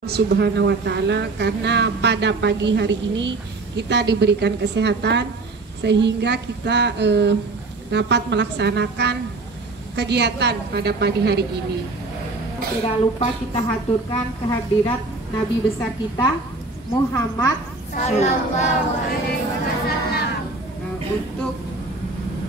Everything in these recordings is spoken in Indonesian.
Subhanahu wa ta'ala, karena pada pagi hari ini kita diberikan kesehatan sehingga kita dapat melaksanakan kegiatan pada pagi hari ini. Tidak lupa kita haturkan kehadirat Nabi besar kita Muhammad Sallallahu Alaihi Wasallam. Untuk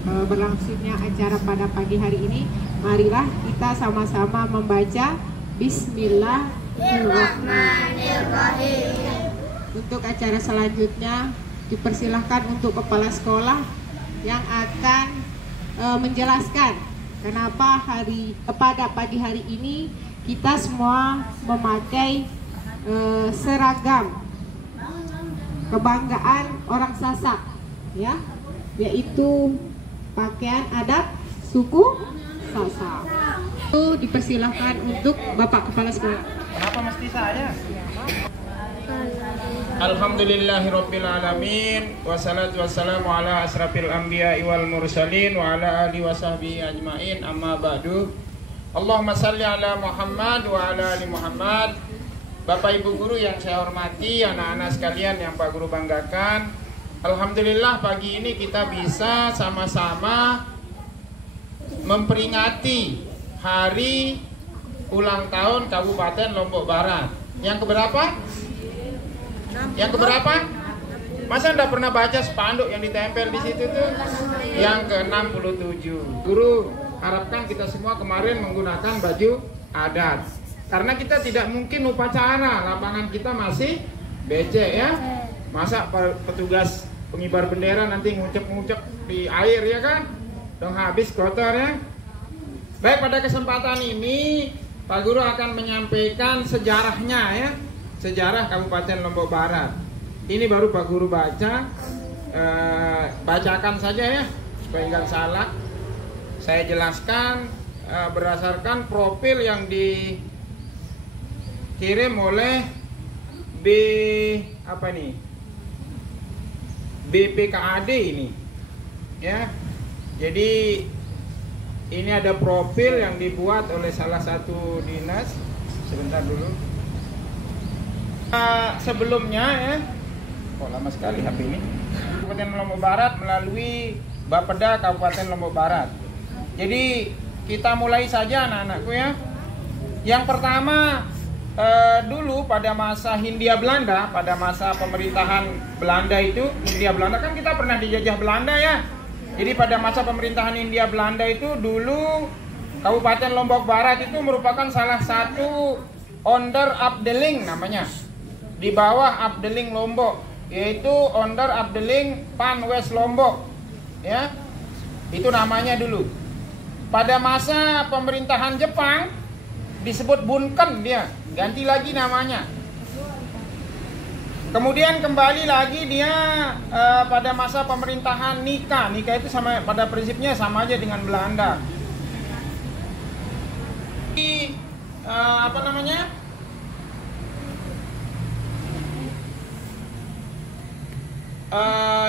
berlangsungnya acara pada pagi hari ini, marilah kita sama-sama membaca Bismillahirrahmanirrahim. Untuk acara selanjutnya dipersilahkan untuk kepala sekolah yang akan menjelaskan kenapa pada pagi hari ini kita semua memakai seragam kebanggaan orang Sasak, ya, yaitu pakaian adat suku Sasak. Itu dipersilahkan untuk Bapak Kepala Sekolah. Kenapa mesti saya? Alhamdulillahirabbil alamin, wassalatu wassalamu ala asrafil anbiya'i wal mursalin wa ala alihi washabbihi ajmain, amma ba'du. Allahumma shalli ala Muhammad wa ala ali Muhammad. Bapak Ibu guru yang saya hormati, anak-anak sekalian yang Pak Guru banggakan, alhamdulillah pagi ini kita bisa sama-sama memperingati hari ulang tahun Kabupaten Lombok Barat. Yang keberapa? Yang keberapa? Masa enggak pernah baca spanduk yang ditempel di situ tuh? Yang ke-67. Guru harapkan kita semua kemarin menggunakan baju adat. Karena kita tidak mungkin upacara, lapangan kita masih becek, ya. Masa petugas pengibar bendera nanti ngucek-ngucek di air, ya kan? Dong habis kotor, ya. Baik, pada kesempatan ini Pak Guru akan menyampaikan sejarahnya, ya, sejarah Kabupaten Lombok Barat. Ini baru Pak Guru baca, bacakan saja, ya, supaya nggak salah. Saya jelaskan berdasarkan profil yang dikirim oleh BPKAD ini, ya. Jadi ini ada profil yang dibuat oleh salah satu dinas. Sebentar dulu. Sebelumnya, ya, kok lama sekali HP ini. Kabupaten Lombok Barat melalui Bapeda Kabupaten Lombok Barat. Jadi kita mulai saja anak-anakku, ya. Yang pertama, dulu pada masa Hindia Belanda, pada masa pemerintahan Belanda itu, Hindia Belanda kan kita pernah dijajah Belanda, ya. Jadi pada masa pemerintahan Hindia Belanda itu dulu Kabupaten Lombok Barat itu merupakan salah satu onder Afdeling namanya, di bawah Afdeling Lombok, yaitu onder Afdeling Panwes Lombok, ya, itu namanya dulu. Pada masa pemerintahan Jepang disebut Bunken, dia ganti lagi namanya. Kemudian kembali lagi dia pada masa pemerintahan Nika. Nika itu sama, pada prinsipnya sama aja dengan Belanda.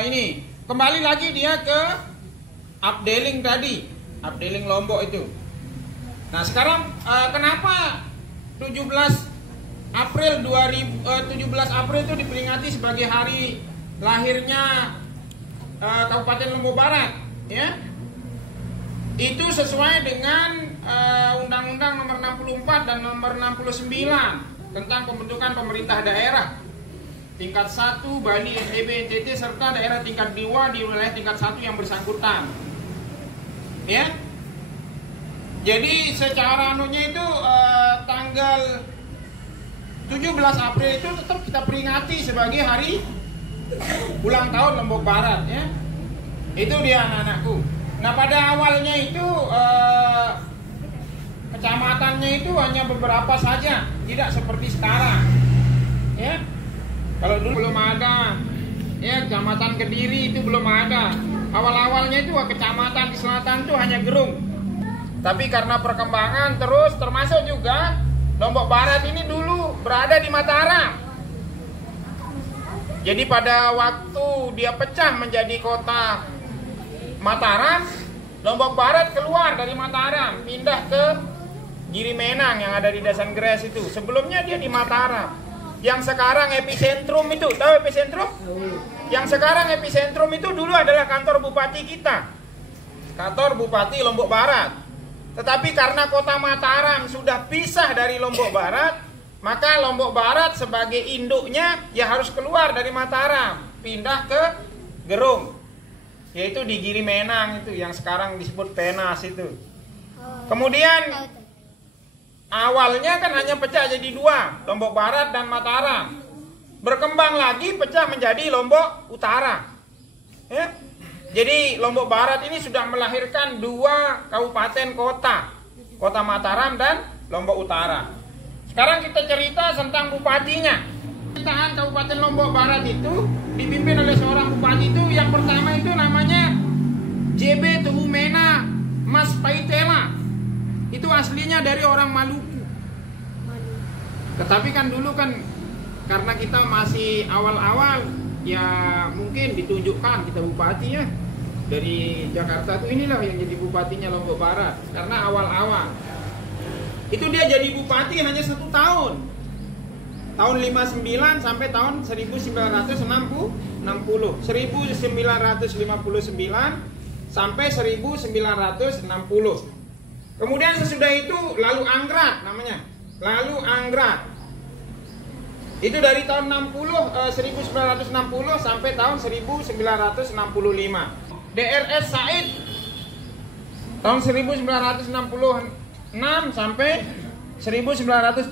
Ini kembali lagi dia ke Afdeling tadi, Afdeling Lombok itu. Nah sekarang kenapa 17 April itu diperingati sebagai hari lahirnya Kabupaten Lombok Barat, ya? Itu sesuai dengan Undang-Undang Nomor 64 dan Nomor 69 tentang pembentukan pemerintah daerah tingkat 1 Bali, NTB, NTT serta daerah tingkat 2 di wilayah tingkat 1 yang bersangkutan, ya. Jadi secara anunya itu tanggal 17 April itu tetap kita peringati sebagai hari ulang tahun Lombok Barat, ya. Itu dia anak-anakku. Nah pada awalnya itu kecamatannya itu hanya beberapa saja, tidak seperti sekarang, ya. Kalau dulu belum ada, ya, Kecamatan Kediri itu belum ada. Awal-awalnya itu kecamatan di selatan itu hanya Gerung. Tapi karena perkembangan terus, termasuk juga Lombok Barat ini dulu berada di Mataram. Jadi pada waktu dia pecah menjadi kota Mataram, Lombok Barat keluar dari Mataram, pindah ke Giri Menang yang ada di Dasan Gres itu. Sebelumnya dia di Mataram. Yang sekarang epicentrum itu, tahu epicentrum? Yang sekarang epicentrum itu dulu adalah kantor bupati kita. Kantor Bupati Lombok Barat. Tetapi karena kota Mataram sudah pisah dari Lombok Barat, maka Lombok Barat sebagai induknya ya harus keluar dari Mataram, pindah ke Gerung, yaitu di Giri Menang itu yang sekarang disebut Penas itu. Kemudian awalnya kan hanya pecah jadi dua, Lombok Barat dan Mataram. Berkembang lagi pecah menjadi Lombok Utara. Ya. Jadi Lombok Barat ini sudah melahirkan dua kabupaten kota, Kota Mataram dan Lombok Utara. Sekarang kita cerita tentang bupatinya. Pemerintahan Kabupaten Lombok Barat itu dipimpin oleh seorang bupati itu. Yang pertama itu namanya JB Tuhumena Mas Paitela. Itu aslinya dari orang Maluku. Tetapi kan dulu kan karena kita masih awal-awal, ya mungkin ditunjukkan kita bupati ya dari Jakarta tuh inilah yang jadi bupatinya Lombok Barat. Karena awal-awal itu dia jadi bupati hanya 1 tahun, tahun 59 sampai tahun 1959 sampai 1960. Kemudian sesudah itu lalu Anggrat namanya, lalu Anggrat. Itu dari tahun 1960 sampai tahun 1965. DRS Said tahun 1966 sampai 1972.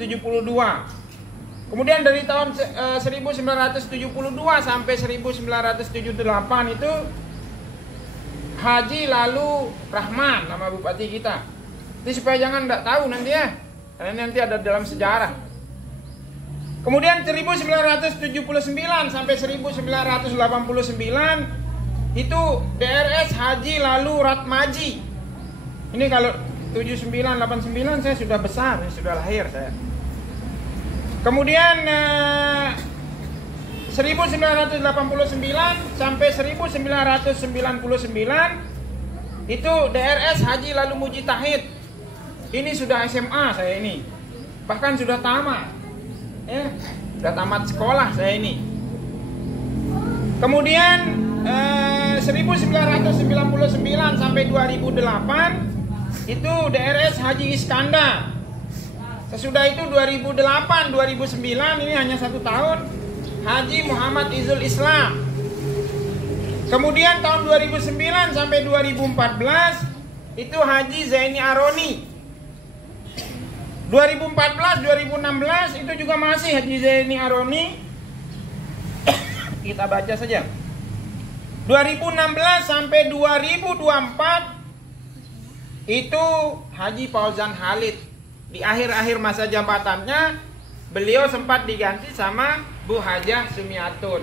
Kemudian dari tahun 1972 sampai 1978 itu Haji Lalu Rahman nama bupati kita. Ini supaya jangan tidak tahu nanti ya, karena nanti ada dalam sejarah. Kemudian 1979 sampai 1989 itu DRS Haji Lalu Ratmaji. Ini kalau 7989 saya sudah besar, sudah lahir saya. Kemudian 1989 sampai 1999 itu DRS Haji Lalu Mujitahid. Ini sudah SMA saya ini, bahkan sudah tamat. Ya, sudah tamat sekolah saya ini. Kemudian 1999 sampai 2008 itu DRS Haji Iskandar. Sesudah itu 2008-2009 ini hanya 1 tahun Haji Muhammad Izul Islam. Kemudian tahun 2009 sampai 2014 itu Haji Zaini Aroni. 2014-2016 itu juga masih Haji Zaini Aroni. Kita baca saja. 2016 sampai 2024 itu Haji Fauzan Khalid. Di akhir-akhir masa jabatannya beliau sempat diganti sama Bu Hajah Sumiatun.